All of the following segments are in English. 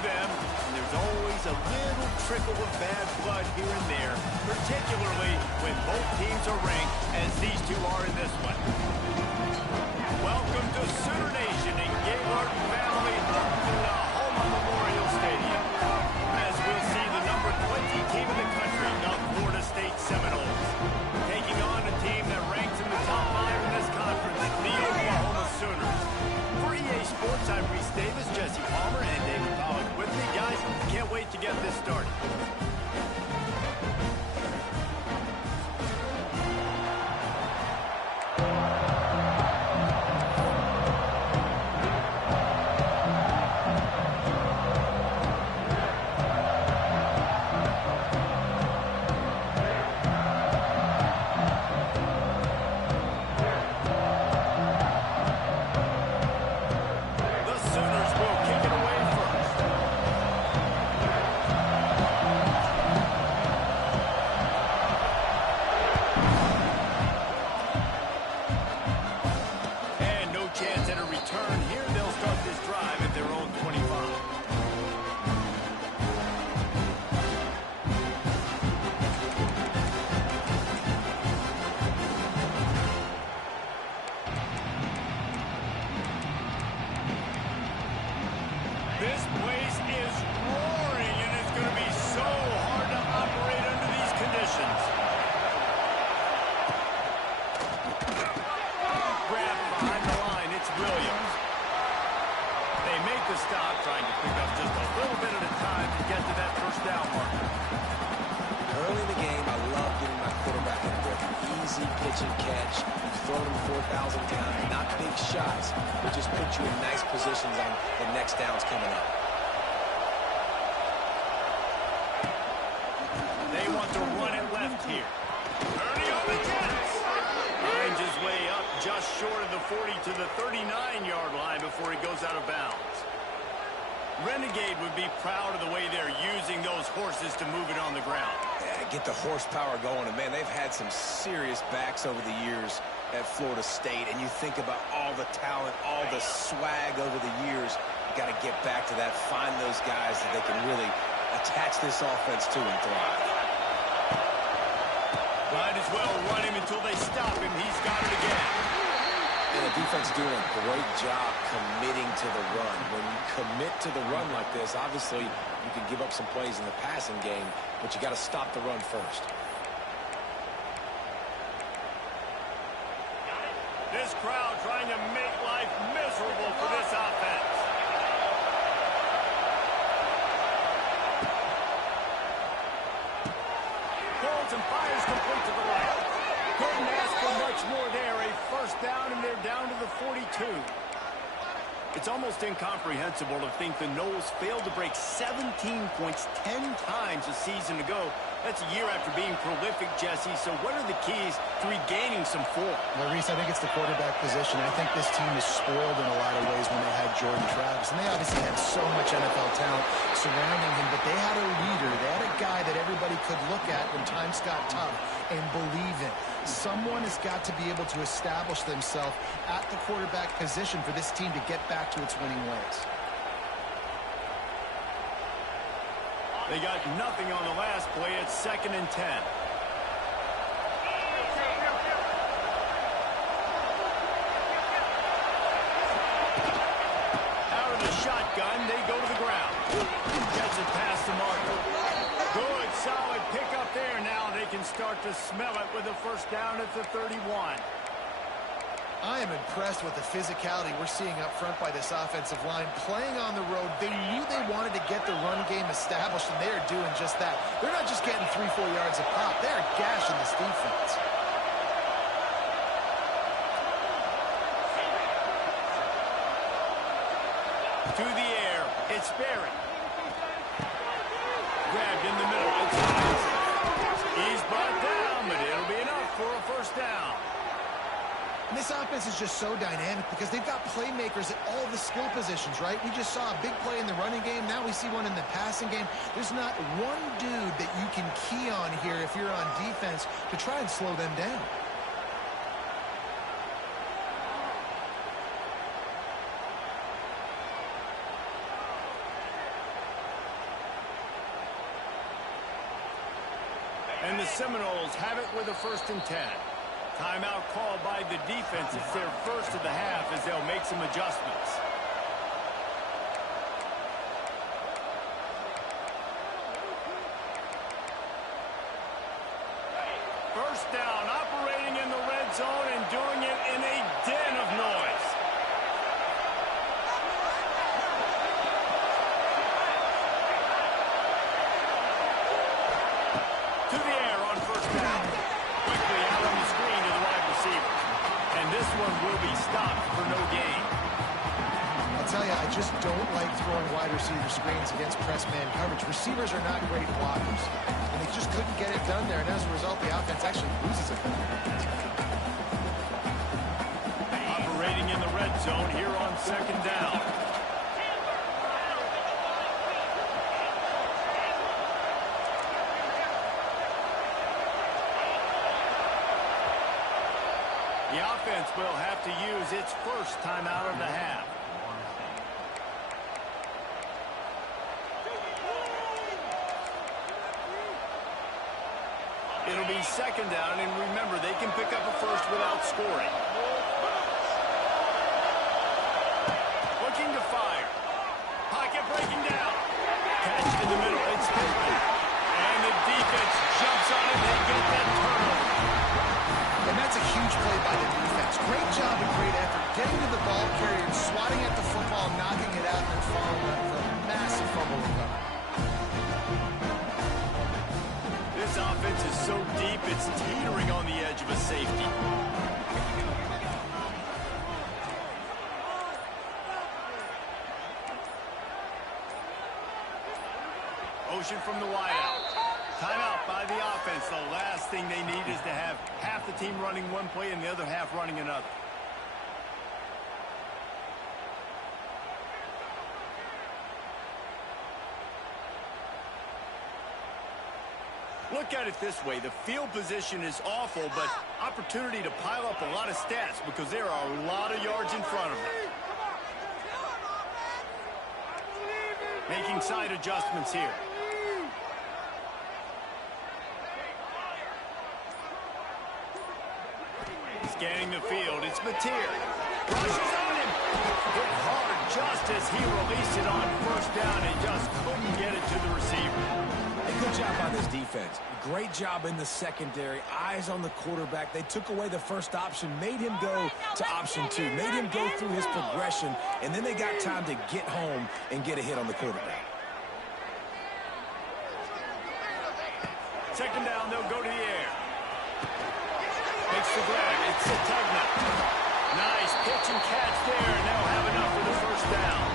them, and there's always a little trickle of bad blood here and there, particularly when both teams are ranked, as these two are in this one. Welcome to Sooner Nation and Gaylord family Oklahoma Memorial Stadium, as we'll see the number 20 team in the country, the Florida State Seminoles, taking on a team that ranks in the top 5 in this conference, the Oklahoma Sooners. For EA Sports, I'm Reese Davis, Jesse Palmer, and David Pollock with me. Guys, can't wait to get this started. This place is roaring, and it's going to be so hard to operate under these conditions. Grab behind the line, it's Williams. They make the stop, trying to pick up just a little bit at a time to get to that first down marker. Early in the game, I love getting my quarterback in there. Easy pitch and catch. You've thrown him 4,000 times. Not big shots, but just put you in nice positions on the next downs coming up. They want to run it left here. Ernie on the catch. Finds his way up just short of the 40 to the 39-yard line before he goes out of bounds. Renegade would be proud of the way they're using those horses to move it on the ground. Yeah, get the horsepower going. And, man, they've had some serious backs over the years at Florida State. And you think about all the talent, all the swag over the years. You got to get back to that, find those guys that they can really attach this offense to and thrive. Might as well run him until they stop him. He's got it again. And the defense is doing a great job committing to the run. When you commit to the run like this, obviously you can give up some plays in the passing game, but you got to stop the run first. This crowd trying to make life miserable for this offense. Pulls and fires complete to the right. Couldn't ask for much more there. A first down, and they're down to the 42. It's almost incomprehensible to think the Noles failed to break 17 points 10 times a season ago. That's a year after being prolific, Jesse. So what are the keys to regaining some form? Well, Reese, I think it's the quarterback position. I think this team is spoiled in a lot of ways when they had Jordan Travis. And they obviously had so much NFL talent surrounding him, but they had a leader. They had a guy that everybody could look at when times got tough and believe in. Someone has got to be able to establish themselves at the quarterback position for this team to get back to its winning ways. They got nothing on the last play. It's 2nd and 10. Out of the shotgun, they go to the ground. Gets it past the marker. Good, solid pickup there. Now they can start to smell it with a first down at the 31. I am impressed with the physicality we're seeing up front by this offensive line. Playing on the road, they knew they wanted to get the run game established, and they are doing just that. They're not just getting 3-4 yards a pop. They're gashing this defense. To the air, it's Barrett. Grabbed in the middle. It's Isaac. He's brought down, but it'll be enough for a first down. And this offense is just so dynamic because they've got playmakers at all the skill positions, right? We just saw a big play in the running game. Now we see one in the passing game. There's not one dude that you can key on here if you're on defense to try and slow them down. And the Seminoles have it with a 1st and 10. Timeout called by the defense. It's their first of the half as they'll make some adjustments. First down, operating in the red zone and doing it in a den of noise. To the air on 1st down. Quickly out on the screen to the wide receiver. And this one will be stopped for no gain. I'll tell you, I just don't like throwing wide receiver screens against press man coverage. Receivers are not great blockers. And they just couldn't get it done there. And as a result, the offense actually loses it. Operating in the red zone here on 2nd down. The offense will have to use its first timeout of the half. It'll be 2nd down, and remember, they can pick up a first without scoring. Looking to fire. Pocket breaking down. Catch in the middle. It's Pittman. And the defense jumps on it. They get that turnover. And that's a huge play by the defense. Great job and great effort. Getting to the ball carrier and swatting at the football, knocking it out, and then following up for a massive fumble recovery. This offense is so deep, it's teetering on the edge of a safety. Motion from the wideout. Timeout by the offense. The last thing they need is to have half the team running one play and the other half running another. Look at it this way. The field position is awful, but opportunity to pile up a lot of stats because there are a lot of yards in front of them. Making side adjustments here. Scanning the field. It's Mateer. Rushes on him. Hit hard just as he released it on 1st down and just couldn't get it to the receiver. Good job by this defense. Great job in the secondary. Eyes on the quarterback. They took away the first option, made him go to option 2, made him go through his progression, and then they got time to get home and get a hit on the quarterback. 2nd down, they'll go to the air. Makes the grab. It's Sategna. Nice pitch and catch there, and they'll have enough for the 1st down.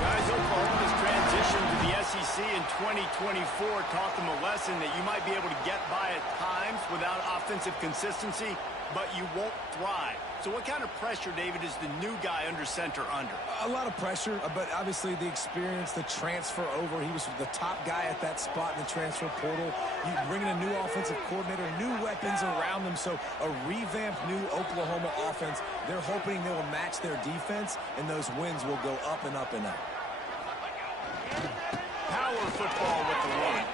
Guys, Oklahoma's transition to the SEC in 2024 taught them a lesson that you might be able to get by at times without offensive consistency, but you won't thrive. So what kind of pressure, David, is the new guy under center under? A lot of pressure, but obviously the experience, the transfer over. He was the top guy at that spot in the transfer portal. You bring in a new offensive coordinator, new weapons around them, so a revamped new Oklahoma offense. They're hoping they will match their defense, and those wins will go up and up and up. Power football with the run.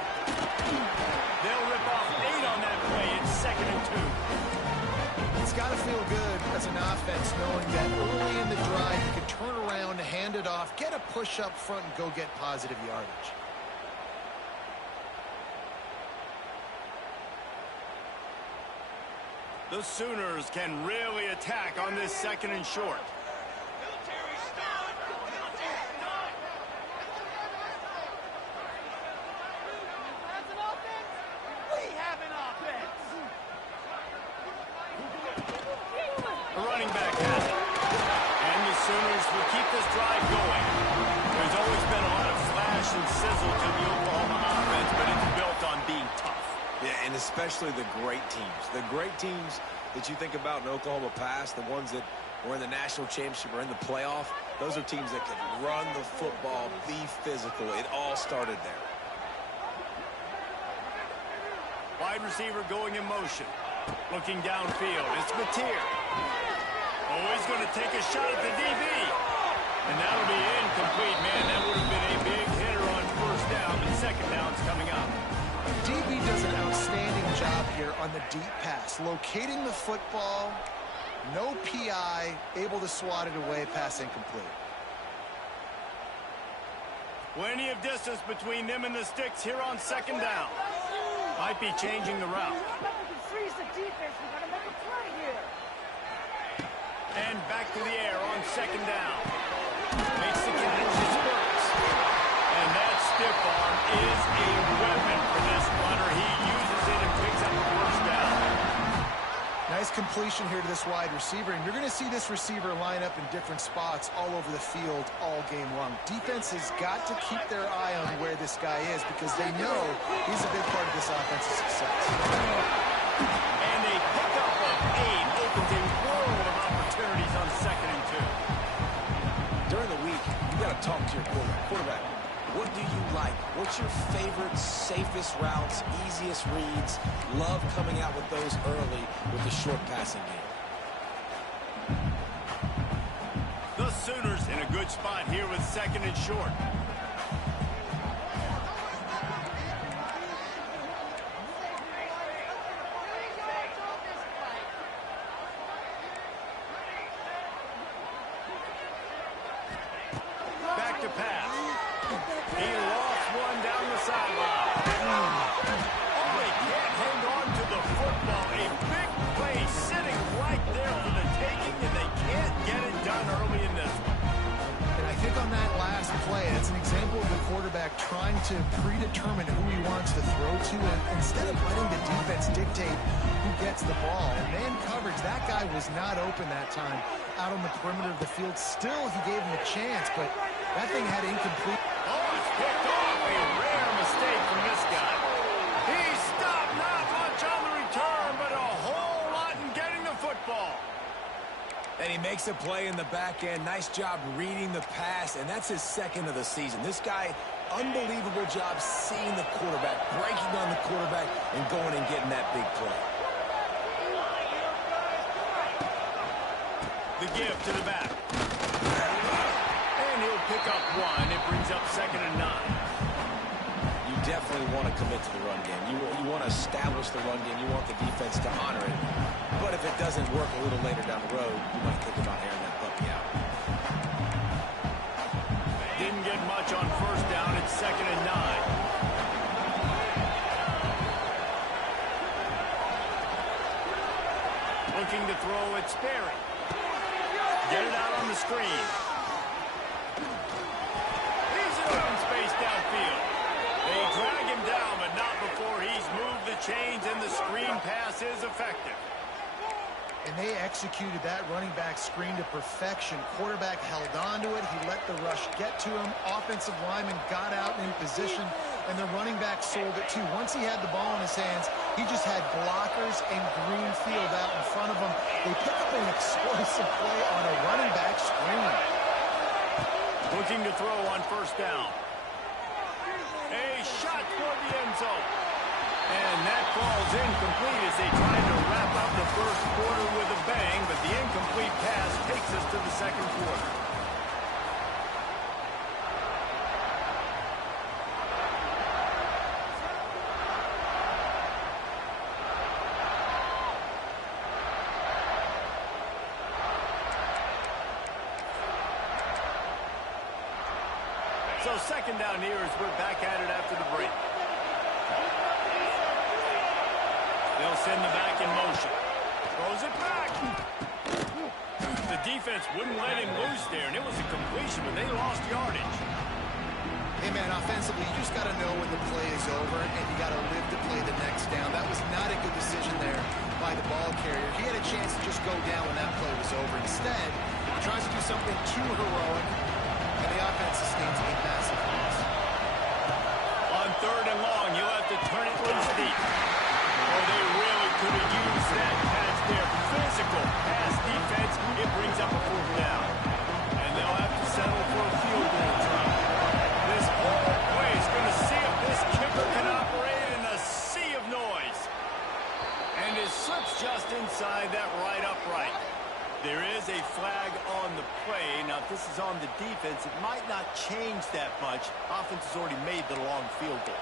They'll rip off 8 on that play. It's 2nd and 2. It's got to feel good as an offense knowing that early in the drive you can turn around, hand it off, get a push up front, and go get positive yardage. The Sooners can really attack on this 2nd and short. The running back has it. And the Sooners will keep this drive going. There's always been a lot of flash and sizzle to the Oklahoma offense, but it's built on being tough. Yeah, and especially the great teams. The great teams that you think about in Oklahoma past, the ones that were in the national championship or in the playoff, those are teams that can run the football, be physical. It all started there. Wide receiver going in motion. Looking downfield. It's Mateer. Oh, he's going to take a shot at the DB. And that'll be incomplete. Man, that would have been a big hitter on 1st down, but 2nd down's coming up. Deep QB does an outstanding job here on the deep pass, locating the football, no PI, able to swat it away, pass incomplete. Plenty of distance between them and the sticks here on second down. Might be changing the route. Freeze the defense. We gotta make a play here. And back to the air on second down. Makes the catch, spurts. And that stiff arm is a weapon for this runner. He uses it and picks up the first down. Nice completion here to this wide receiver, and you're going to see this receiver line up in different spots all over the field all game long. Defense has got to keep their eye on where this guy is because they know he's a big part of this offense's success. And a pickup of 8 opens a world of opportunities on 2nd and 2. During the week, you got to talk to your quarterback. What do you like? What's your favorite, safest routes, easiest reads? Love coming out with those early with the short passing game. The Sooners in a good spot here with 2nd and short. Back to pass. He lost one down the sideline. Oh, they can't hang on to the football. A big play sitting right there for the taking, and they can't get it done early in this one. And I think on that last play, that's an example of the quarterback trying to predetermine who he wants to throw to, and instead of letting the defense dictate who gets the ball. And man coverage, that guy was not open that time out on the perimeter of the field. Still, he gave him a chance, but that thing had incomplete. Oh, it's picked off. A rare mistake from this guy. He stopped not much on the return, but a whole lot in getting the football. And he makes a play in the back end. Nice job reading the pass, and that's his 2nd of the season. This guy, unbelievable job seeing the quarterback, breaking on the quarterback, and going and getting that big play. The give to the back. And he'll pick up 1. It brings up 2nd and 9. You definitely want to commit to the run game. You want to establish the run game. You want the defense to honor it. But if it doesn't work a little later down the road, you might think about airing that puppy out. Didn't get much on 1st down. It's 2nd and 9. Looking to throw, it's Sperry. Get it out on the screen. He's in open space downfield. They drag him down, but not before he's moved the chains, and the screen pass is effective. And they executed that running back screen to perfection. Quarterback held on to it. He let the rush get to him. Offensive lineman got out in position, and the running back sold it too. Once he had the ball in his hands, he just had blockers and green field out in front of him. They pick up an explosive play on a running back screen. Looking to throw on 1st down. A shot toward the end zone. And that falls incomplete as they try to wrap up the 1st quarter with a bang, but the incomplete pass takes us to the 2nd quarter. So 2nd down here as we're back at it after the break. They'll send the back in motion. Throws it back. The defense wouldn't let him loose there, and it was a completion, but they lost yardage. Hey, man, offensively, you just got to know when the play is over, and you got to live to play the next down. That was not a good decision there by the ball carrier. He had a chance to just go down when that play was over. Instead, he tries to do something too heroic, and the offense sustains a massive loss. On 3rd and long, you'll have to turn it loose deep. Oh, they really could have used that pass there. Physical pass defense. It brings up a 4th down. And they'll have to settle for a field goal try. This whole play is going to see if this kicker can operate in a sea of noise. And it slips just inside that right upright. There is a flag on the play. Now, if this is on the defense, it might not change that much. Offense has already made the long field goal.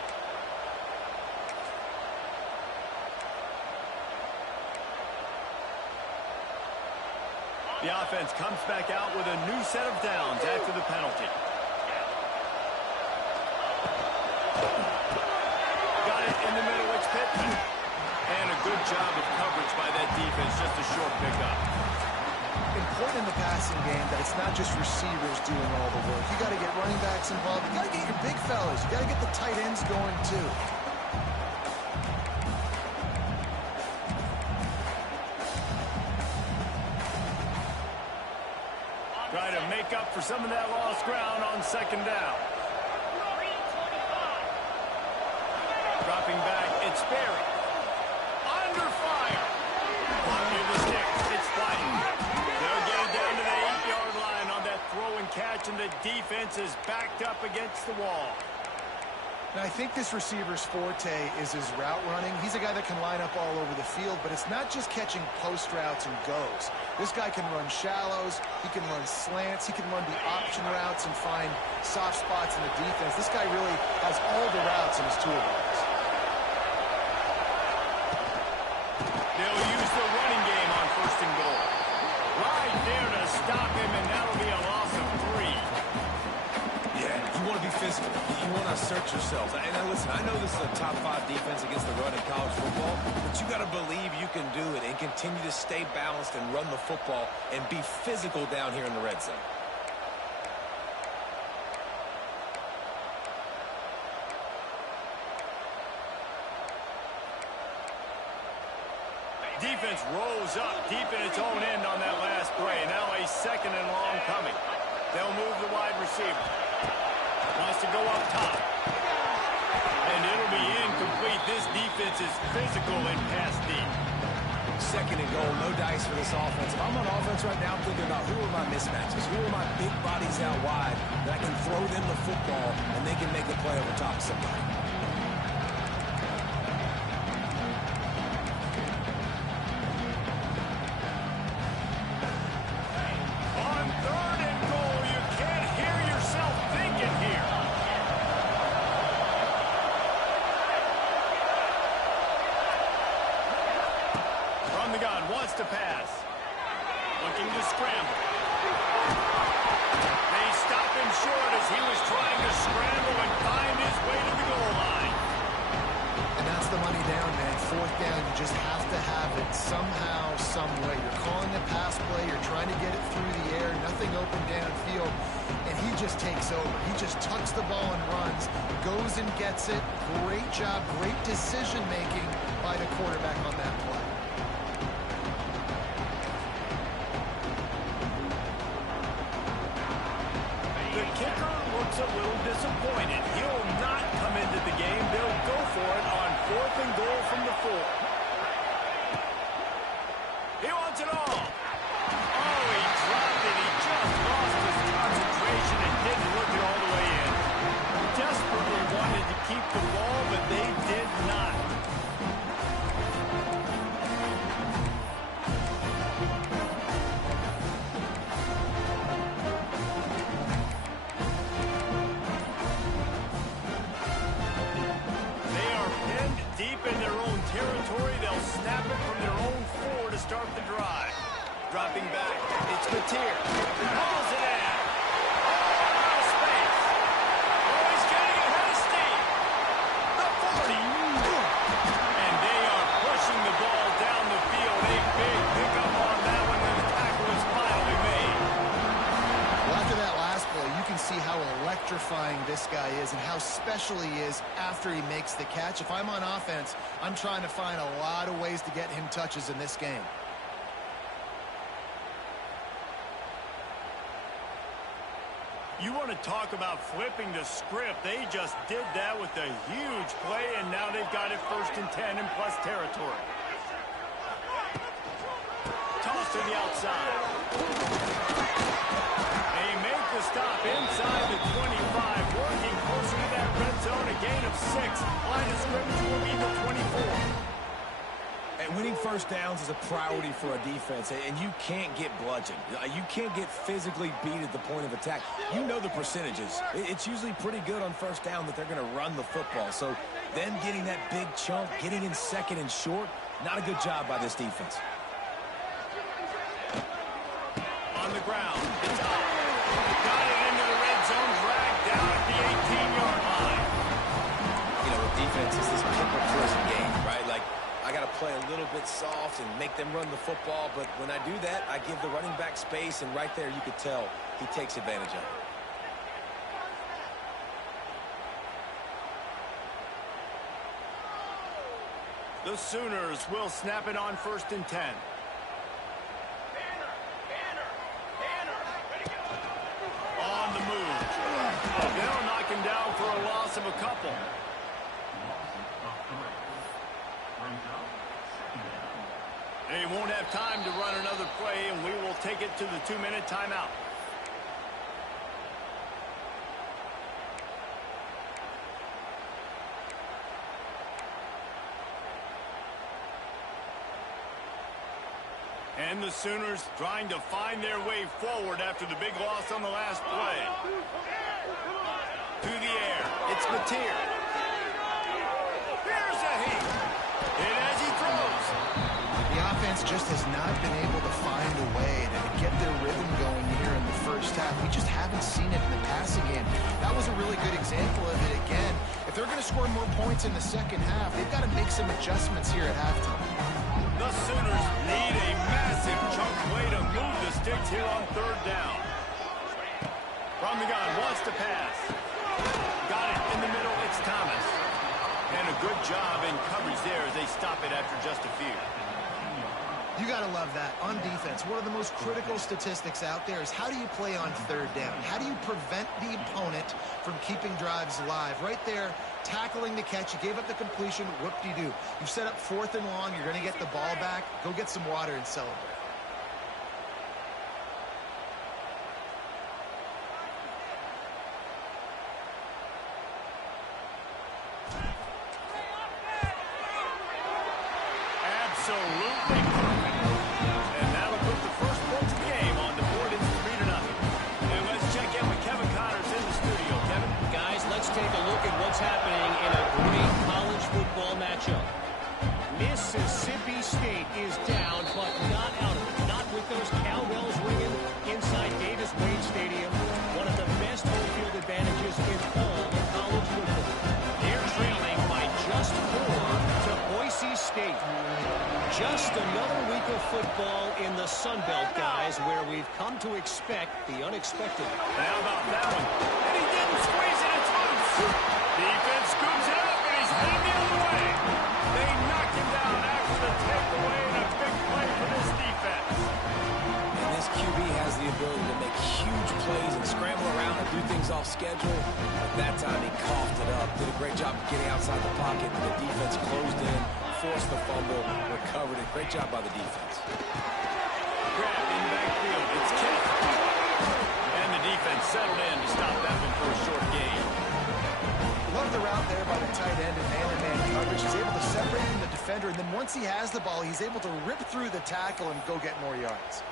The offense comes back out with a new set of downs after the penalty. Got it in the middle. It's Pittman. And a good job of coverage by that defense. Just a short pickup. Important in the passing game that it's not just receivers doing all the work. You got to get running backs involved. You got to get your big fellas. You got to get the tight ends going too. Try to make up for some of that lost ground on second down. Dropping back, it's Barry. Under fire. Near the sticks, it's White. They'll get it down to the 8-yard line on that throw and catch, and the defense is backed up against the wall. Now, I think this receiver's forte is his route running. He's a guy that can line up all over the field, but it's not just catching post routes and goes. This guy can run shallows, he can run slants, he can run the option routes and find soft spots in the defense. This guy really has all the routes in his toolbox. They'll use the running game on first and goal. Right there to stop him, and that'll be a loss of 3. Yeah, you want to be physical. You want to assert yourselves. And now listen, I know this is a top 5 defense against the run in college football, but you got to believe you can do it and continue to stay balanced and run the football and be physical down here in the red zone. Defense rolls up deep in its own end on that last play. Now a second and long coming. They'll move the wide receiver. Wants to go up top. And it'll be incomplete. This defense is physical and pass deep. Second and goal, no dice for this offense. If I'm on offense right now, I'm thinking about who are my mismatches, who are my big bodies out wide that I can throw them the football and they can make a play over top of somebody. On third and goal, you can't hear yourself thinking here. From the gun, wants to pass. Looking to scramble. They stop him short as he was trying to scramble and find his way to the goal line. And that's the money down, man. Fourth down, you just have to have it somehow, some way. You're calling a pass play, you're trying to get it through the air, nothing open downfield, and he just takes over. He just tucks the ball and runs, goes and gets it. Great job, great decision-making by the quarterback on that play. The kicker looks a little disappointed. He'll not come into the game. They'll go for it on fourth and goal from the 4. He wants it all. Oh, he dropped it. He just lost his concentration and didn't look it all the way in. Desperately wanted to keep the ball, but they did not. In their own territory, they'll snap it from their own 4 to start the drive. Dropping back, it's Mateer. Pulls it in. Out of space. Oh, he's getting ahead of steam. The 40. And they are pushing the ball down the field. A big pickup on that one, and the tackle is finally made. Well, after that last play, you can see how electrifying this guy is and how special he is after he makes the catch. If I'm on offense, I'm trying to find a lot of ways to get him touches in this game. You want to talk about flipping the script. They just did that with a huge play, and now they've got it first and 10 in plus territory. Toss to the outside. They make the stop inside the 25, working closer to that red zone, a gain of 6. Line of scrimmage will be the 24. And winning first downs is a priority for a defense, and you can't get bludgeoned. You can't get physically beat at the point of attack. You know the percentages. It's usually pretty good on first down that they're going to run the football. So them getting that big chunk, getting in second and short, not a good job by this defense. the ground. It's up. Got it into the red zone, dragged down at the 18-yard line. You know, with defense, it's this pick-or-prison game, right? Like, I got to play a little bit soft and make them run the football, but when I do that, I give the running back space, and right there you could tell he takes advantage of it. The Sooners will snap it on 1st and 10. On the move. They'll knock him down for a loss of a couple. They won't have time to run another play, and we will take it to the 2-minute timeout. And the Sooners trying to find their way forward after the big loss on the last play. To the air. It's Mateer. Here's a heat. And as he throws. The offense just has not been able to find a way to get their rhythm going here in the first half. We just haven't seen it in the passing game. That was a really good example of it again. If they're going to score more points in the second half, they've got to make some adjustments here at halftime. The Sooners need a massive chunk play to move the sticks here on 3rd down. From the gun, wants to pass. Got it in the middle, it's Thomas. And a good job in coverage there as they stop it after just a few. You got to love that. On defense, one of the most critical statistics out there is how do you play on 3rd down? How do you prevent the opponent from keeping drives alive? Right there, tackling the catch. You gave up the completion. Whoop-de-doo. You've set up 4th and long. You're going to get the ball back. Go get some water and celebrate. Absolutely perfect. And that'll put the first points of the game on the board. It's 3-0. And let's check in with Kevin Connors in the studio. Kevin? Guys, let's take a look at what's happening in a great college football matchup. Mississippi State is down, but not out of it. Not with those cowbells ringing inside Davis-Wade Stadium. One of the best home field advantages in all of college football. They're trailing by just 4 to Boise State. Just another week of football in the Sun Belt, guys, where we've come to expect the unexpected. How about that one? And he didn't squeeze it. It's loose. Defense scoops it up, and he's heading the other way. They knocked him down after the takeaway, and a big play for this defense. And this QB has the ability to make huge plays and scramble around and do things off schedule. But that time he coughed it up, did a great job of getting outside the pocket. The defense closed in, forced the fumble, recovered it. Great job by the defense. Grabbed in backfield. It's Kenneth. And the defense settled in to stop that one for a short gain. Love the route there by the tight end and man-to-man coverage. He's able to separate from the defender, and then once he has the ball, he's able to rip through the tackle and go get more yards.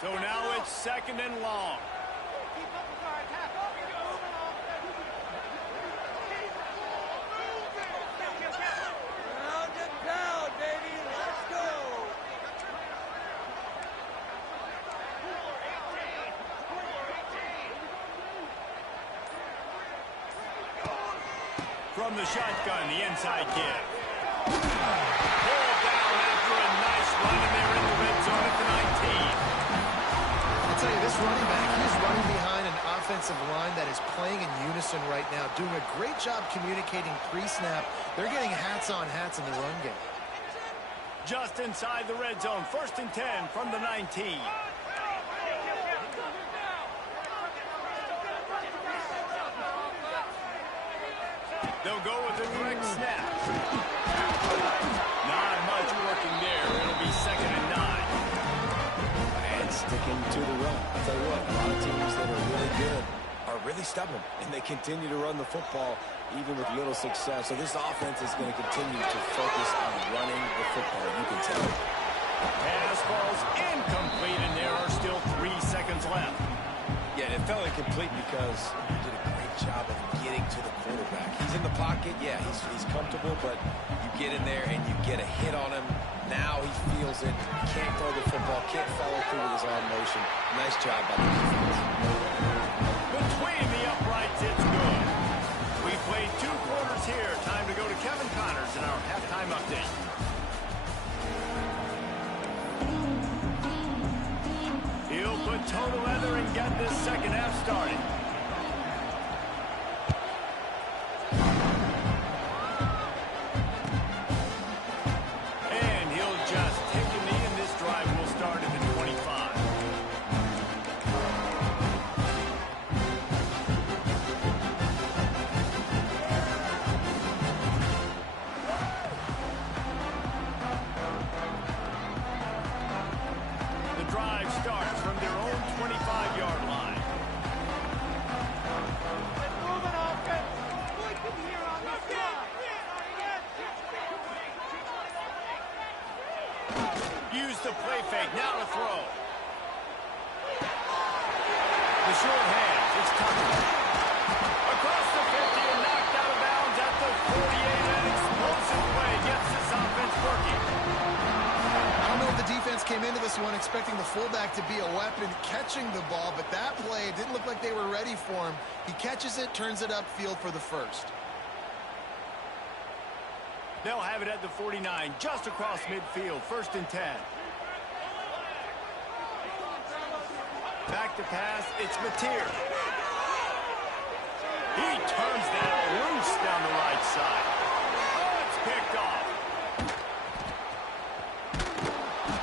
So now it's 2nd and long. Round and pound, baby. Let's go. From the shotgun, the inside give. Pulled down after a nice run, and they're in the red zone at the 19. I'll tell you, this running back, he's running behind an offensive line that is playing in unison right now, doing a great job communicating pre-snap. They're getting hats on hats in the run game. Just inside the red zone, 1st and 10 from the 19. They'll go with a direct snap. Not much working there. It'll be 2nd and 9. And sticking to the run. I'll tell you what, a lot of teams that are really good are really stubborn, and they continue to run the football even with little success. So this offense is going to continue to focus on running the football. You can tell. Pass falls incomplete, and there are still 3 seconds left. Yeah, it felt incomplete because he did a great job of getting to the quarterback. He's in the pocket, yeah, he's comfortable, but you get in there and you get a hit on him. Now he feels it, can't throw the football, can't follow through with his arm motion. Nice job by the defense. Between the uprights, it's good. We played 2 quarters here. Time to go to Kevin Connors in our halftime update. He'll put toe to leather and get this second half started. And he'll just take a knee, and this drive will start at the 25. The drive starts from their own 25-yard line. Use the play fake. Now to throw. The short hands. It's Tucker. Across the 50 and knocked out of bounds at the 48. An explosive play gets this offense working. I don't know if the defense came into this one expecting the fullback to be a weapon catching the ball, but that play didn't look like they were ready for him. He catches it, turns it upfield for the first. They'll have it at the 49, just across midfield, 1st and 10. Back to pass, it's Mateer. He turns that loose down the right side. Oh, it's picked off.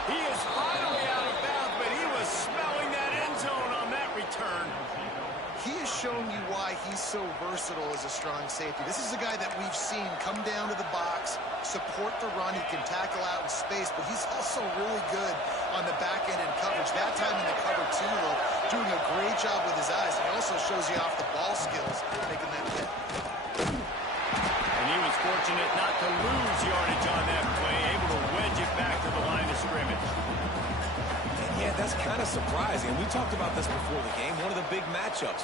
He is finally out of bounds, but he was smelling that end zone on that return. He has shown you why he's so versatile as a strong safety. This is a guy that we've seen come down to the box, support the run. He can tackle out in space, but he's also really good on the back end in coverage. That time in the cover 2 look, doing a great job with his eyes. He also shows you off the ball skills, making that hit. And he was fortunate not to lose yardage on that play, able to wedge it back to the line of scrimmage. Yeah, that's kind of surprising. We talked about this before the game. One of the big matchups.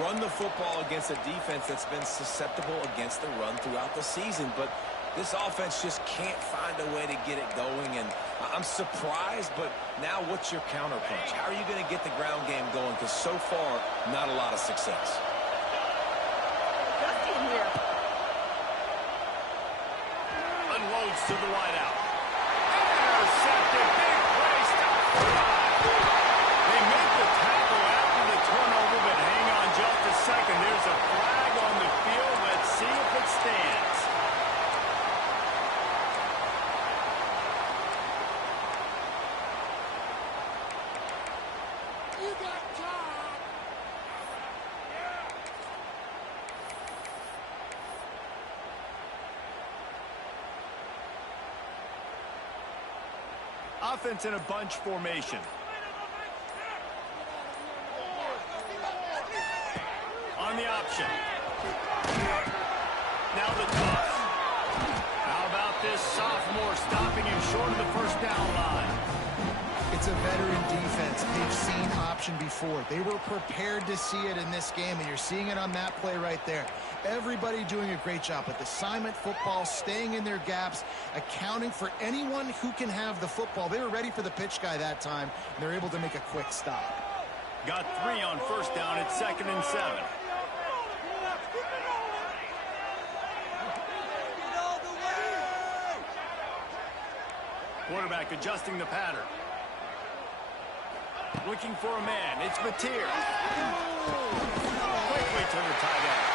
Run the football against a defense that's been susceptible against the run throughout the season. But this offense just can't find a way to get it going. And I'm surprised, but now what's your counterpunch? How are you going to get the ground game going? Because so far, not a lot of success. Unloads to the wideout. Intercepted. Big play. Stop the drive. They make the tackle after the turnover, but hang on just a second. There's a flag on the field. Let's see if it stands. You got time. Offense in a bunch formation. On the option. Now the toss. How about this sophomore stopping him short of the first down line? It's a veteran defense. They've seen option before. They were prepared to see it in this game, and you're seeing it on that play right there. Everybody doing a great job with assignment football, staying in their gaps, accounting for anyone who can have the football. They were ready for the pitch guy that time, and they're able to make a quick stop. Got 3 on first down. It's 2nd and 7. Quarterback adjusting the pattern. Looking for a man. It's Mateer. Quickly to the tight end.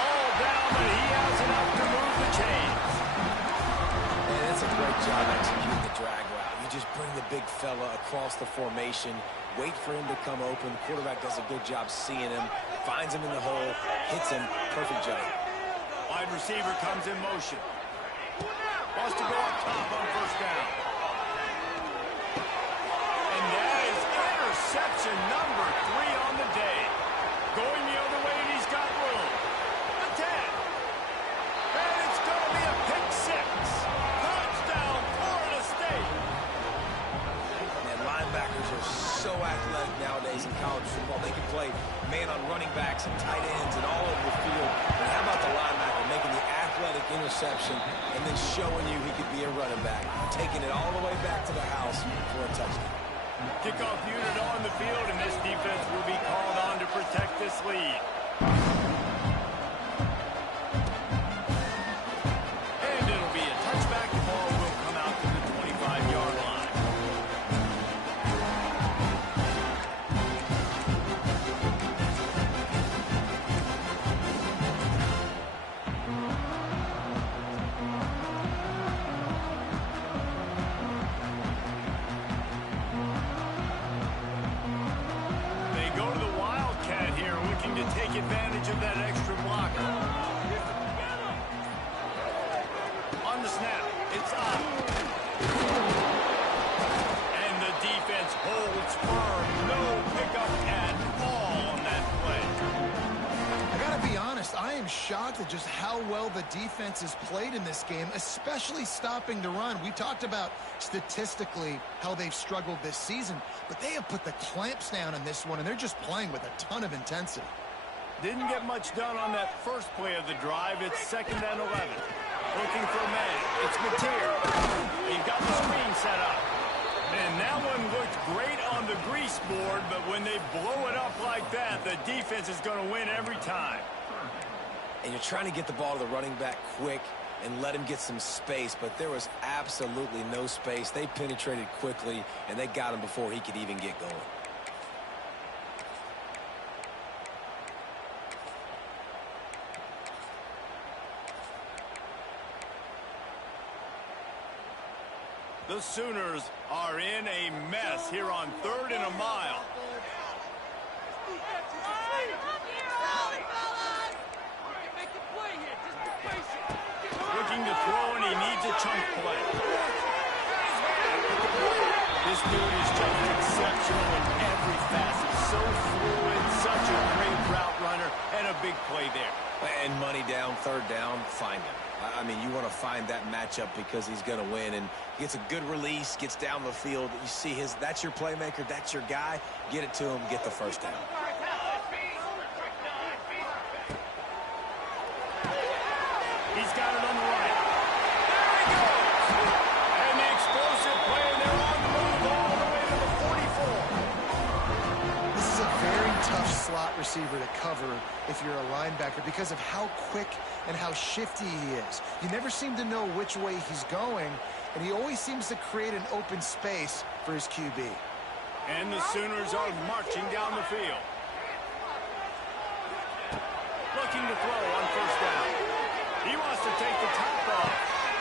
All down, but he has enough to move the chains. And it's a great job executing the drag route. You just bring the big fella across the formation, wait for him to come open. Quarterback does a good job seeing him, finds him in the hole, hits him. Perfect job. Wide receiver comes in motion. Wants to go up top on first down. And that is interception number 3 on the day. Going the other way, and he's got room. The 10. And it's going to be a pick 6. Touchdown, Florida State. And linebackers are so athletic nowadays in college football. They can play man on running backs and tight ends and all over the field. And how about the linebacker making the athletic interception and then showing you he could be a running back, taking it all the way back to the house for a touchdown. Kickoff unit on the field, and this defense will be called on to protect this lead. And it'll be a touchback. The ball will come out to the 25-yard line. To take advantage of that extra blocker. On the snap, it's up. And the defense holds firm. No pickup at all on that play. I gotta be honest, I am shocked at just how well the defense has played in this game, especially stopping the run. We talked about statistically how they've struggled this season, but they have put the clamps down in this one, and they're just playing with a ton of intensity. Didn't get much done on that first play of the drive. It's 2nd and 11. Looking for man. It's Mateer. He's got the screen set up. And that one looked great on the grease board, but when they blow it up like that, the defense is going to win every time. And you're trying to get the ball to the running back quick and let him get some space, but there was absolutely no space. They penetrated quickly, and they got him before he could even get going. The Sooners are in a mess here on 3rd and a mile. Looking to throw, and he needs a chunk play. This dude is just exceptional in every facet. So fluid, such a great route runner, and a big play there. And money down, 3rd down, find him. I mean, you want to find that matchup because he's going to win, and he gets a good release, gets down the field. You see that's your playmaker, that's your guy. Get it to him, get the 1st down. He's got it on the right. There he goes! And the explosive play, and they're on the move all the way to the 44. This is a very tough slot receiver to cover if you're a linebacker because of how quick and how shifty he is. You never seem to know which way he's going, and he always seems to create an open space for his QB. And the Sooners are marching down the field. Looking to throw on 1st down. He wants to take the top off.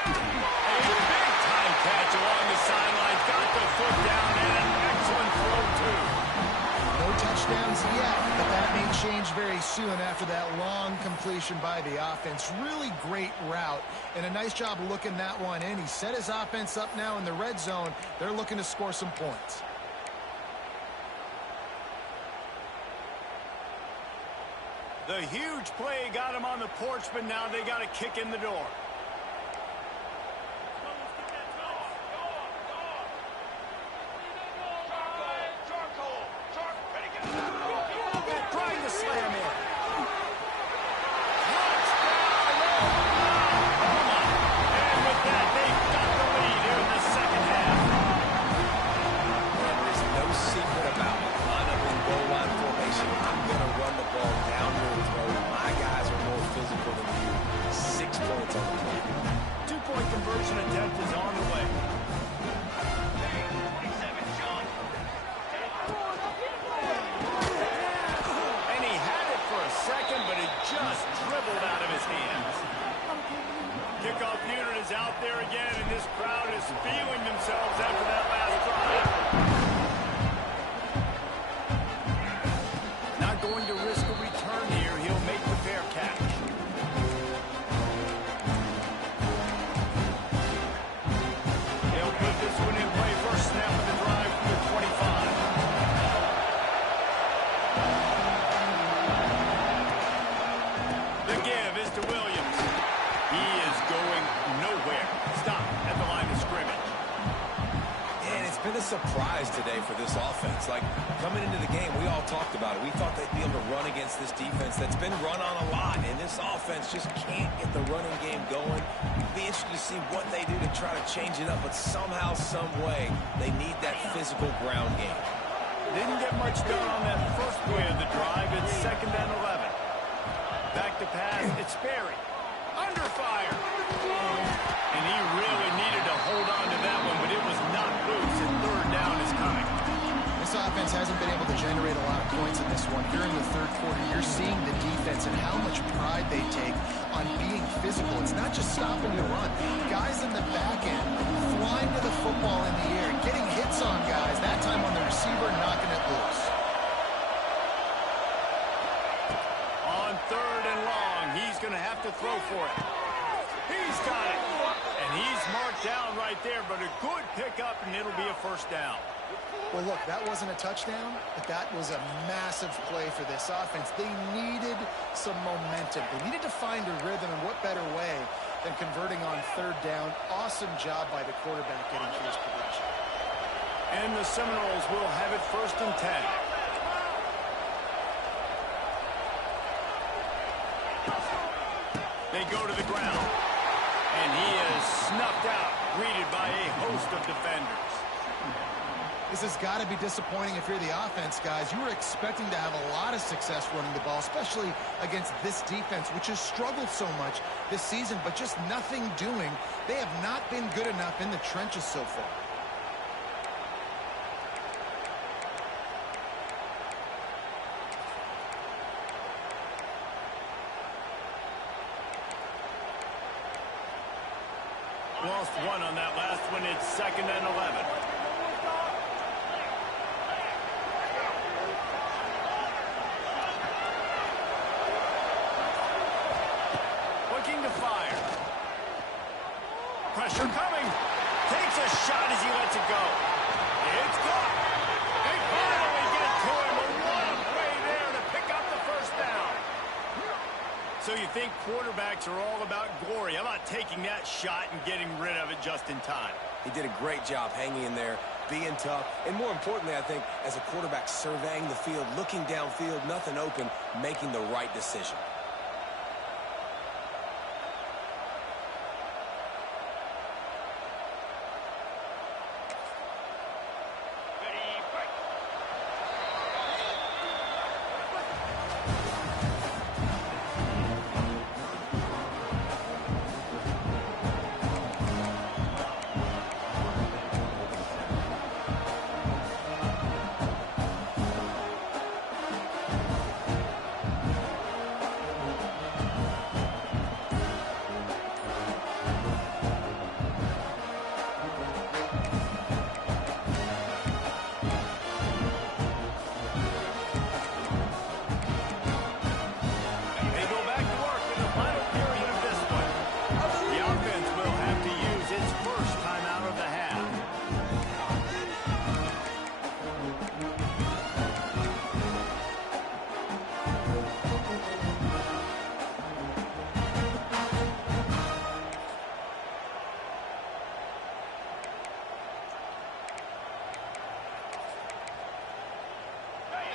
A big-time catch along the sideline. Got the foot down, and an excellent throw, too. No touchdowns yet, but that may change very soon after that long completion by the offense. Really great route, and a nice job looking that one in. He set his offense up now in the red zone. They're looking to score some points. The huge play got him on the porch, but now they got a kick in the door. Trying to slam in. And with that, they've got the lead here in the 2nd half. And there's no secret about it. Line up in goal line formation. I'm going to run the ball down your throat. My guys are more physical than you. 6 points on the play. been a surprise today for this offense. Like, coming into the game, we all talked about it. We thought they'd be able to run against this defense that's been run on a lot, and this offense just can't get the running game going. It'd be interesting to see what they do to try to change it up, but somehow, some way, they need that physical ground game. Didn't get much done on that first play of the drive. It's 2nd and 11. Back to pass. It's Sperry. Under fire. And he really needed to hold on to that one, but it was not loose, and 3rd down is coming. This offense hasn't been able to generate a lot of points in this one. Here in the 3rd quarter, you're seeing the defense and how much pride they take on being physical. It's not just stopping your run. Guys in the back end flying to the football in the air, getting hits on guys, that time on the receiver, knocking it loose. On 3rd and long, he's going to have to throw for it. He's got it. And he's marked down right there, but a good pickup, and it'll be a 1st down. Well, look, that wasn't a touchdown, but that was a massive play for this offense. They needed some momentum. They needed to find a rhythm, and what better way than converting on 3rd down. Awesome job by the quarterback getting through his progression. And the Seminoles will have it 1st and 10. They go to the ground. And he is snuffed out, greeted by a host of defenders. This has got to be disappointing if you're the offense, guys. You were expecting to have a lot of success running the ball, especially against this defense, which has struggled so much this season, but just nothing doing. They have not been good enough in the trenches so far. Lost one on that last one. It's 2nd and 11. Looking to fire. Pressure coming. Takes a shot as he lets it go. It's caught. They finally get to him. A long play there to pick up the 1st down. So you think quarterbacks are all about glory. How about taking that shot and getting rid of it just in time? He did a great job hanging in there, being tough, and more importantly, I think, as a quarterback, surveying the field, looking downfield, nothing open, making the right decision.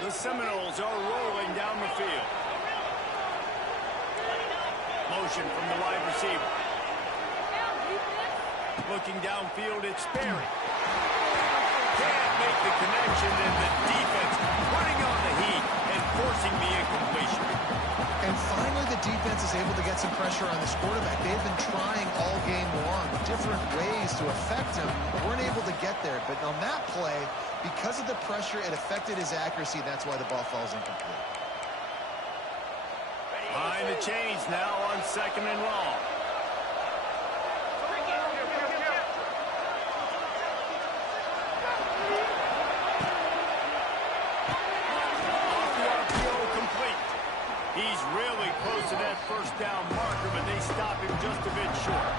The Seminoles are rolling down the field. Motion from the wide receiver. Looking downfield, it's Sperry. Can't make the connection, and the defense putting on the heat and forcing the incompletion. And finally, the defense is able to get some pressure on this quarterback. They've been trying all game long different ways to affect him, but weren't able to get there. But on that play, because of the pressure, it affected his accuracy. That's why the ball falls incomplete. Behind the chains now on 2nd and long. Off the RPO, complete. He's really close to that 1st down marker, but they stop him just a bit short.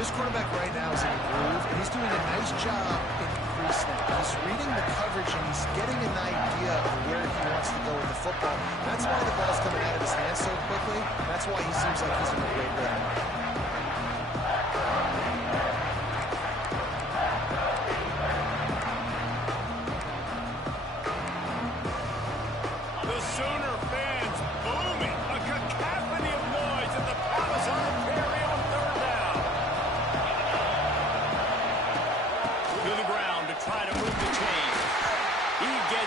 This quarterback right now is in a groove, and he's doing a nice job in pre-snap. He's reading the coverage, and he's getting an idea of where he wants to go with the football. That's why the ball's coming out of his hands so quickly. That's why he seems like he's in a great rhythm.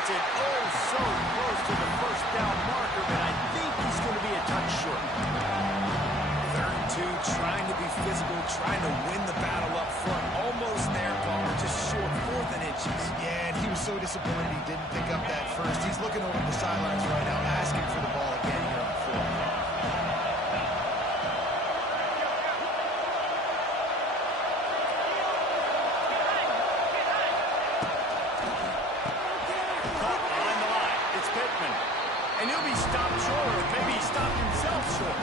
gets it oh so close to the first down marker, but I think he's going to be a touch short. 3rd and 2, trying to be physical, trying to win the battle up front. Almost there, Palmer, just short, 4th and inches. Yeah, and he was so disappointed he didn't pick up that first. He's looking over the sidelines right now, asking for the ball again here on the floor. Caught behind the line. It's Pittman. And he'll be stopped short, or maybe he stopped himself short.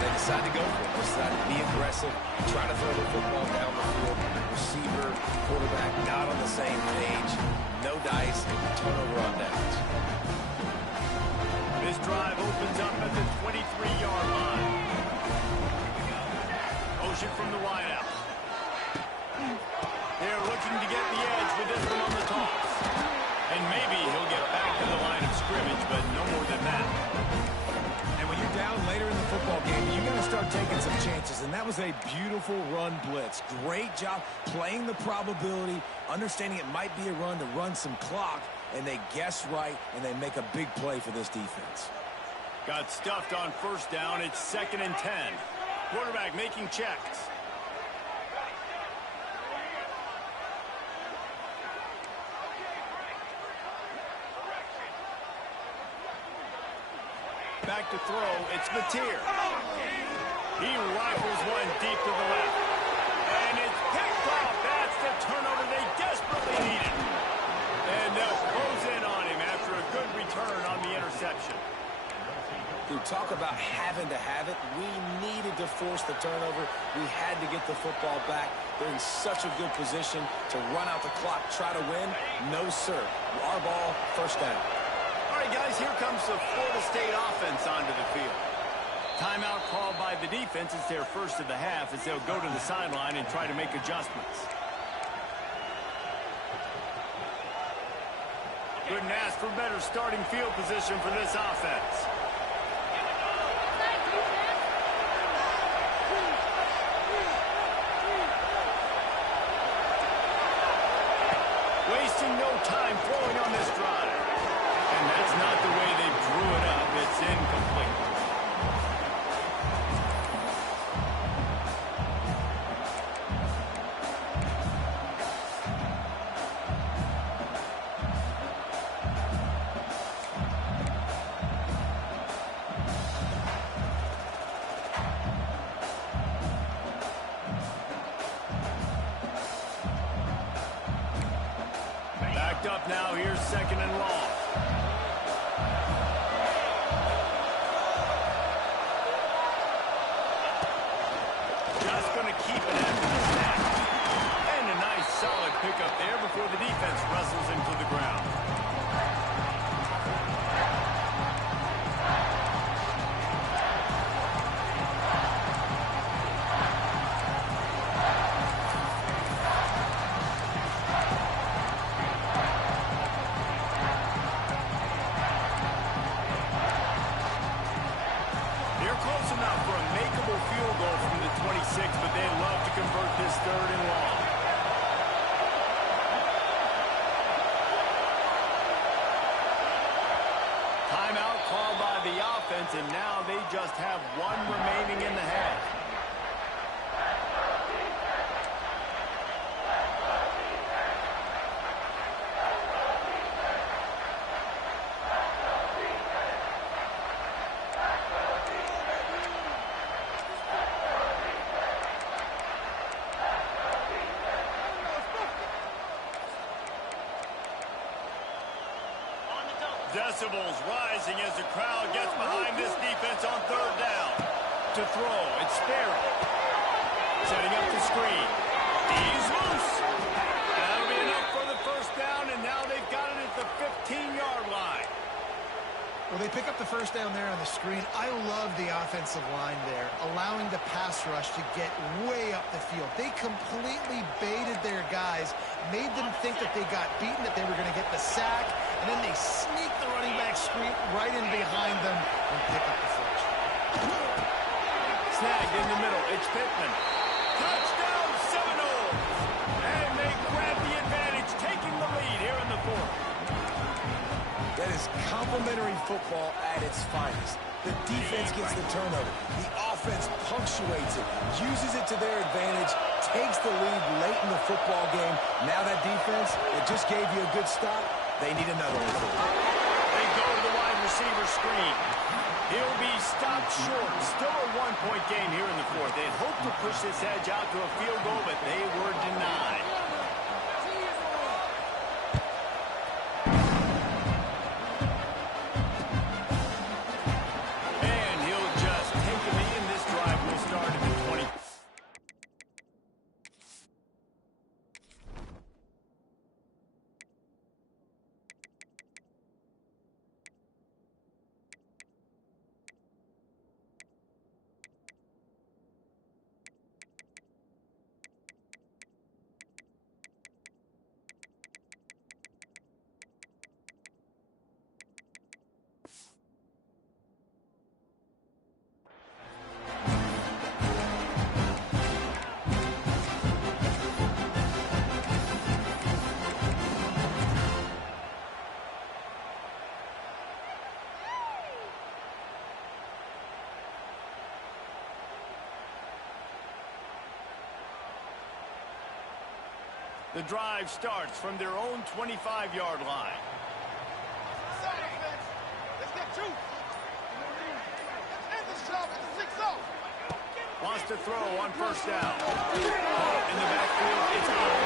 They decide to go for it. They decide to be aggressive, try to throw the football down the field. Receiver, quarterback, not on the same page. No dice, turnover on downs. This drive opens up at the 23-yard line. Motion from the wideout. They're looking to get the edge with this one on the toss. And maybe he'll get back to the line of scrimmage, but no more than that. And when you're down later in the football game, you got to start taking some chances. And that was a beautiful run blitz. Great job playing the probability, understanding it might be a run to run some clock, and they guess right, and they make a big play for this defense. Got stuffed on first down. It's 2nd and 10. Quarterback making checks. Back to throw. It's Mateer. He rifles one deep to the left. And it's picked off. That's the turnover they desperately needed. And they'll close in on him after a good return on the interception. Dude, talk about having to have it. We needed to force the turnover. We had to get the football back. They're in such a good position to run out the clock, try to win. No, sir. Our ball, first down. All right, guys, here comes the Florida State offense onto the field. Timeout called by the defense. It's their first of the half as they'll go to the sideline and try to make adjustments. Couldn't ask for better starting field position for this offense. Wasting no time throwing on this drive. And that's not the way they drew it up. It's incomplete. Backed up now. Here's 2nd and long. Just going to keep it after the snap. And a nice solid pickup there before the defense wrestles him to the ground. They're close enough for a makeable field goal from the 26, but they'd love to convert this 3rd and long. Timeout called by the offense, and now they just have one remaining in the half. Decibels rising as the crowd gets behind this defense on 3rd down. To throw, it's Sperry. Setting up the screen. He's loose. That'll be enough for the first down, and now they've got it at the 15-yard line. Well, they pick up the first down there on the screen. I love the offensive line there, allowing the pass rush to get way up the field. They completely baited their guys, made them think that they got beaten, that they were going to get the sack, and then they sneak the running back screen right in behind them and pick up the first. Snagged in the middle. It's Pittman. Touchdown, Seminoles! And they grab the advantage, taking the lead here in the 4th. football at its finest. The defense gets the turnover. The offense punctuates it, uses it to their advantage, takes the lead late in the football game. Now that defense, it just gave you a good stop. They need another one. They go to the wide receiver screen. He'll be stopped short. Still a one-point game here in the fourth. They hope to push this edge out to a field goal, but they were denied. And he'll just take a knee, and this drive will start at the 20. The drive starts from their own 25-yard line. Let's get two. End this job at the 6-0. Wants to throw on first down. In the backfield, it's out.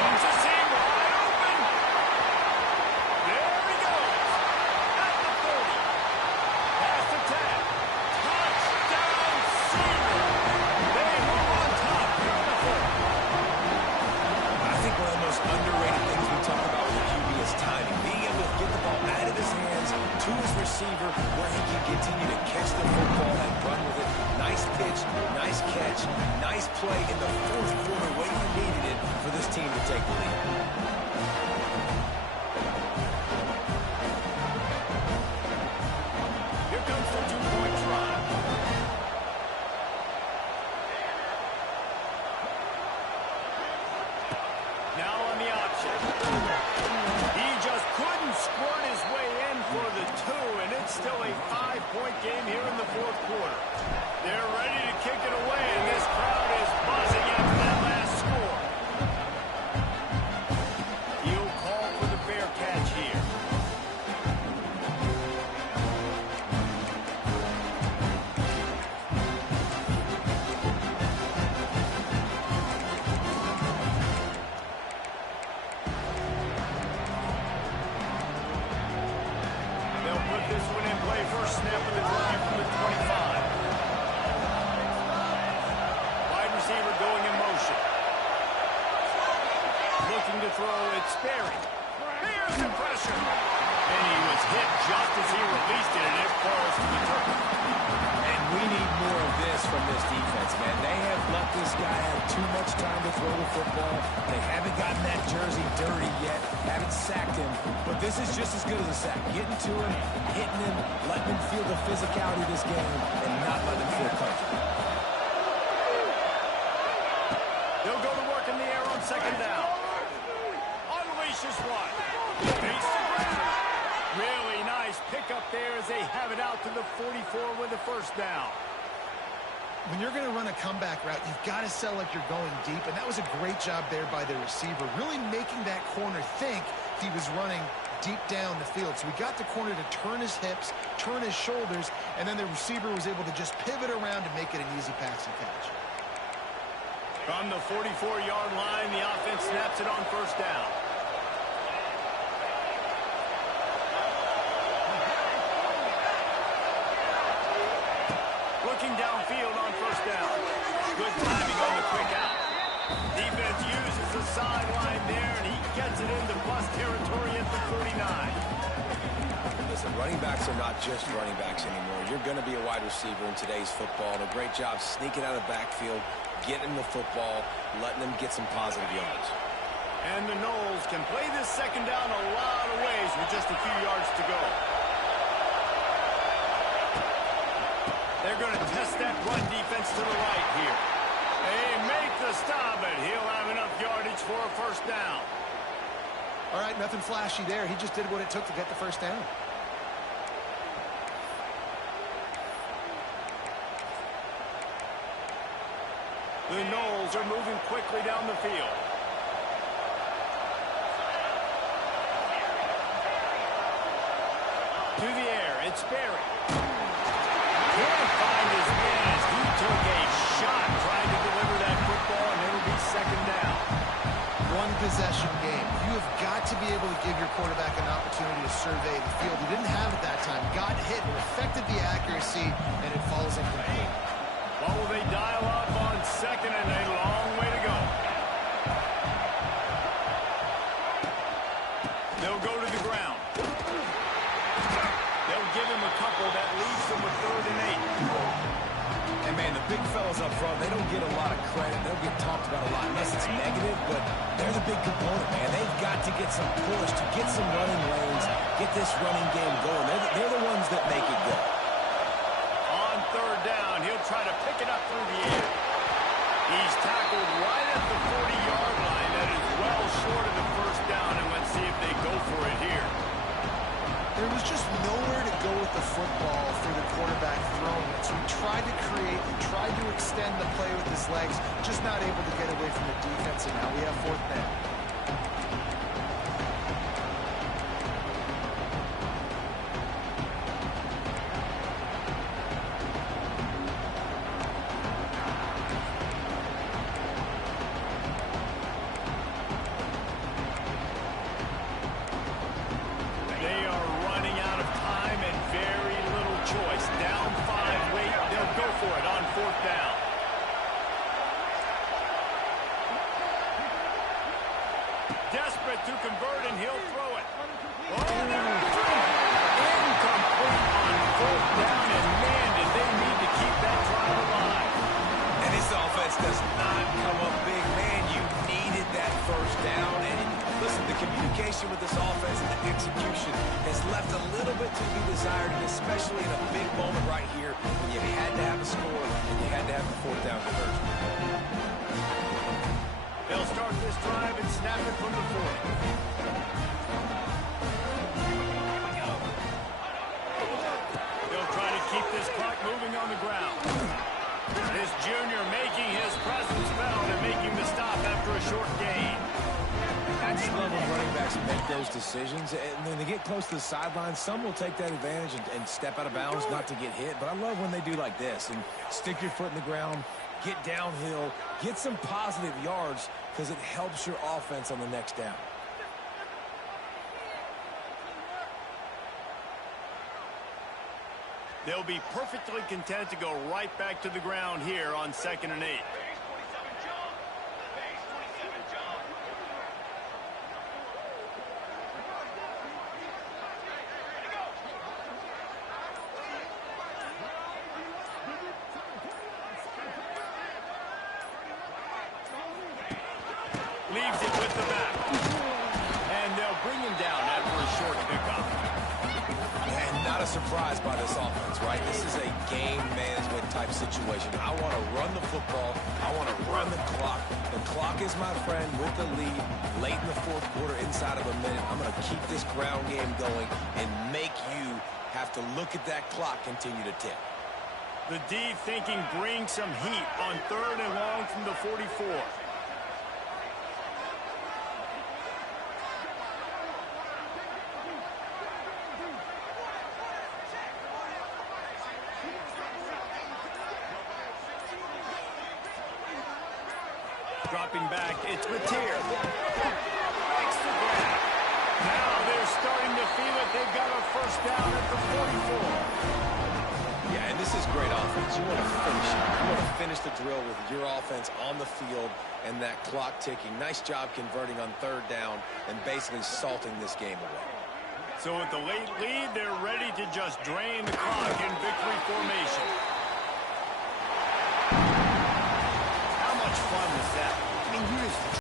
It's a seam wide open. There he goes. At the 30. Past the 10. Touchdown, Seaman. They move on top here in the fourth. I think one of the most underrated things we talk about with QB is timing. Being able to get the ball out of his hands to his receiver where he can continue to catch the football and run with it. Nice pitch, nice catch, nice play in the fourth quarter when you needed it for this team to take the lead. Here comes the two-point try. Now on the option. He just couldn't squirt his way in for the two, and it's still a 5-point game here in the fourth quarter. They're ready to kick it away, and this crowd is buzzing after that last score. He'll call for the fair catch here. They'll put this one in play first snap of the drive from the 25. Wide receiver going in motion. Looking to throw, it's Sperry. Here's the pressure. And he was hit just as he released it, and it falls to the turf. And we need more of this from this defense, man. They have let this guy have too much time to throw the football. They haven't gotten that jersey dirty yet, haven't sacked him, but this is just as good as a sack. Getting to him, hitting him, letting him feel the physicality of this game, and not letting him feel comfortable. They'll go to work in the air on second down. Unleashes one. Face the ground. Really nice pickup there as they have it out to the 44 with the first down. When you're going to run a comeback route, you've got to sell like you're going deep, and that was a great job there by the receiver, really making that corner think he was running deep down the field. So we got the corner to turn his hips, turn his shoulders, and then the receiver was able to just pivot around and make it an easy pass and catch. From the 44-yard line, the offense snaps it on first down. Looking downfield on first down. Good timing on the quick out. Defense uses the sideline there, and he gets it into bust territory at the 49. Listen, running backs are not just running backs anymore. You're going to be a wide receiver in today's football, and a great job sneaking out of the backfield, getting the football, letting them get some positive yards. And the Noles can play this second down a lot of ways with just a few yards to go. They're going to test that run defense to the right here. They make the stop, but he'll have enough yardage for a first down. All right, nothing flashy there. He just did what it took to get the first down. The Knowles are moving quickly down the field. To the air, it's Berry. Can't find his man as he took a shot trying to deliver that football, and it'll be second down. One possession game. You have got to be able to give your quarterback an opportunity to survey the field. He didn't have it that time. Got hit. It affected the accuracy, and it falls incomplete. What will they dial up on second and a long way to go? They'll go to the ground. They'll give him a couple that leads them with 3rd and 8. And, man, the big fellas up front, they don't get a lot of credit. They don't get talked about a lot unless it's negative, but they're the big component, man. They've got to get some push, to get some running lanes, get this running game going. They're the ones that make it go. On 3rd down, he'll try to pick it up through the air. He's tackled right at the 40-yard line. That is well short of the 1st down, and let's see if they go for it here. There was just nowhere to go with the football for the quarterback throwing it. So he tried to create and tried to extend the play with his legs, just not able to get away from the defense, and now we have 4th down. Desperate to convert, and he'll throw it. Oh, incomplete on 4th down, and man, did they need to keep that drive alive. And this offense does not come up big. Man, you needed that 1st down. And listen, the communication with this offense and the execution has left a little bit to be desired, and especially in a big moment right here when you had to have a score and you had to have the 4th down conversion. They'll start this drive and snap it from the 40. They'll try to keep this clock moving on the ground. This junior making his presence felt and making the stop after a short gain. I just love when running backs make those decisions, and when they get close to the sideline, some will take that advantage and step out of bounds not to get hit. But I love when they do like this and stick your foot in the ground, get downhill, get some positive yards, because it helps your offense on the next down. They'll be perfectly content to go right back to the ground here on 2nd and 8. Leaves it with the back. And they'll bring him down after a short pickup. And not a surprise by this offense, right? This is a game management type situation. I want to run the football. I want to run the clock. The clock is my friend with the lead late in the 4th quarter, inside of a minute. I'm going to keep this ground game going and make you have to look at that clock continue to tick. The D thinking bring some heat on 3rd and long from the 44. Dropping back, it's Mateer. Makes the grab. Now they're starting to feel it. They've got a 1st down at the 44. Yeah, and this is great offense. You want to finish it. You want to finish the drill with your offense on the field and that clock ticking. Nice job converting on 3rd down and basically salting this game away. So with the late lead, they're ready to just drain the clock in victory formation. How much fun was that? I mean, you just